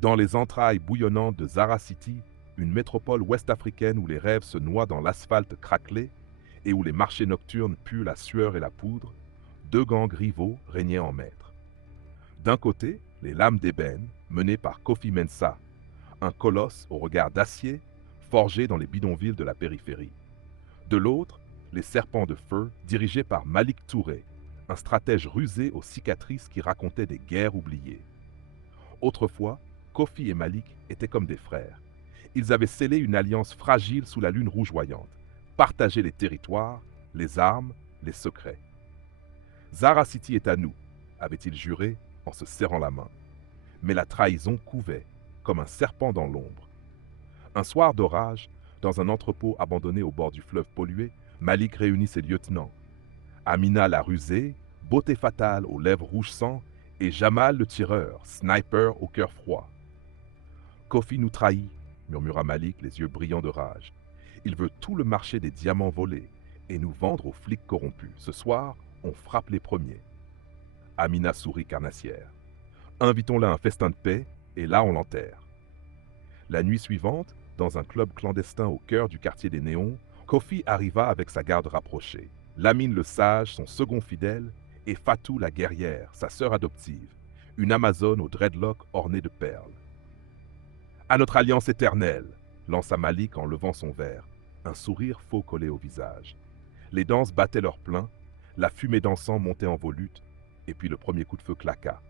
Dans les entrailles bouillonnantes de Zara City, une métropole ouest-africaine où les rêves se noient dans l'asphalte craquelé et où les marchés nocturnes puent la sueur et la poudre, deux gangs rivaux régnaient en maître. D'un côté, les Lames d'ébène, menées par Kofi Mensah, un colosse au regard d'acier, forgé dans les bidonvilles de la périphérie. De l'autre, les Serpents de Feu, dirigés par Malik Touré, un stratège rusé aux cicatrices qui racontait des guerres oubliées. Autrefois, Kofi et Malik étaient comme des frères. Ils avaient scellé une alliance fragile sous la lune rougeoyante, partagé les territoires, les armes, les secrets. Zara City est à nous, avait-il juré en se serrant la main. Mais la trahison couvait, comme un serpent dans l'ombre. Un soir d'orage, dans un entrepôt abandonné au bord du fleuve pollué, Malik réunit ses lieutenants. Amina la rusée, beauté fatale aux lèvres rouge sang, et Jamal le tireur, sniper au cœur froid. Kofi nous trahit, murmura Malik, les yeux brillants de rage. Il veut tout le marché des diamants volés et nous vendre aux flics corrompus. Ce soir, on frappe les premiers. Amina sourit carnassière. Invitons-la à un festin de paix, et là on l'enterre. La nuit suivante, dans un club clandestin au cœur du quartier des Néons, Kofi arriva avec sa garde rapprochée. Lamine le sage, son second fidèle, et Fatou la guerrière, sa sœur adoptive, une amazone aux dreadlocks ornés de perles. À notre alliance éternelle, lança Malik en levant son verre, un sourire faux collé au visage. Les danses battaient leur plein, la fumée d'encens montait en volute, et puis le premier coup de feu claqua.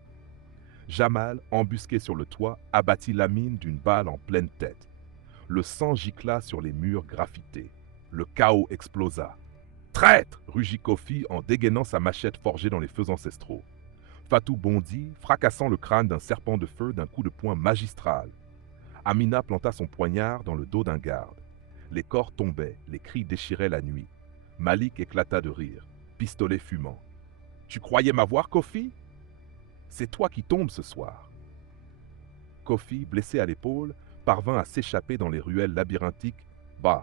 Jamal, embusqué sur le toit, abattit Lamine d'une balle en pleine tête. Le sang gicla sur les murs graffités. Le chaos explosa. « Traître !» rugit Kofi en dégainant sa machette forgée dans les feux ancestraux. Fatou bondit, fracassant le crâne d'un serpent de feu d'un coup de poing magistral. Amina planta son poignard dans le dos d'un garde. Les corps tombaient, les cris déchiraient la nuit. Malik éclata de rire, pistolet fumant. « Tu croyais m'avoir, Kofi ? C'est toi qui tombes ce soir. » Kofi, blessé à l'épaule, parvint à s'échapper dans les ruelles labyrinthiques,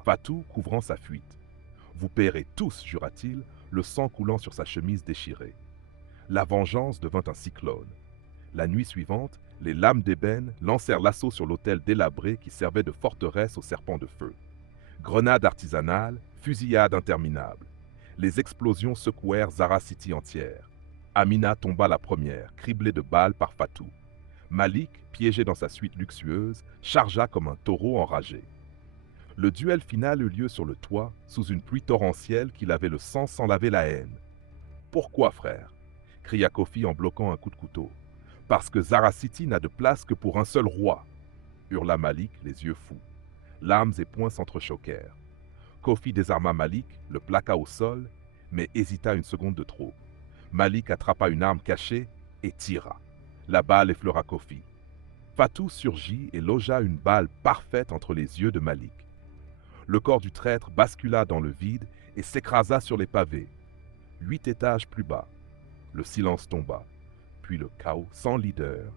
Fatou couvrant sa fuite. « Vous paierez tous, jura-t-il, le sang coulant sur sa chemise déchirée. » La vengeance devint un cyclone. La nuit suivante, les Lames d'ébène lancèrent l'assaut sur l'hôtel délabré qui servait de forteresse aux serpents de feu. Grenades artisanales, fusillades interminables. Les explosions secouèrent Zara City entière. Amina tomba la première, criblée de balles par Fatou. Malik, piégé dans sa suite luxueuse, chargea comme un taureau enragé. Le duel final eut lieu sur le toit, sous une pluie torrentielle qui lavait le sang sans laver la haine. « Pourquoi, frère ?» cria Kofi en bloquant un coup de couteau. « Parce que Zara City n'a de place que pour un seul roi !» hurla Malik, les yeux fous. Lames et poings s'entrechoquèrent. Kofi désarma Malik, le plaqua au sol, mais hésita une seconde de trop. Malik attrapa une arme cachée et tira. La balle effleura Kofi. Fatou surgit et logea une balle parfaite entre les yeux de Malik. Le corps du traître bascula dans le vide et s'écrasa sur les pavés. 8 étages plus bas, le silence tomba, puis le chaos sans leader.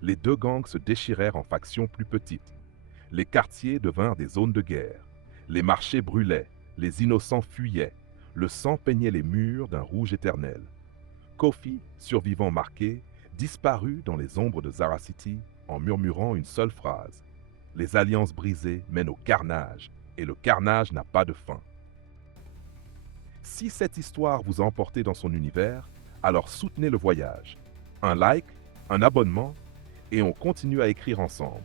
Les deux gangs se déchirèrent en factions plus petites. Les quartiers devinrent des zones de guerre. Les marchés brûlaient, les innocents fuyaient. Le sang peignait les murs d'un rouge éternel. Kofi, survivant marqué, disparut dans les ombres de Zara City en murmurant une seule phrase. Les alliances brisées mènent au carnage, et le carnage n'a pas de fin. Si cette histoire vous a emporté dans son univers, alors soutenez le voyage. Un like, un abonnement, et on continue à écrire ensemble.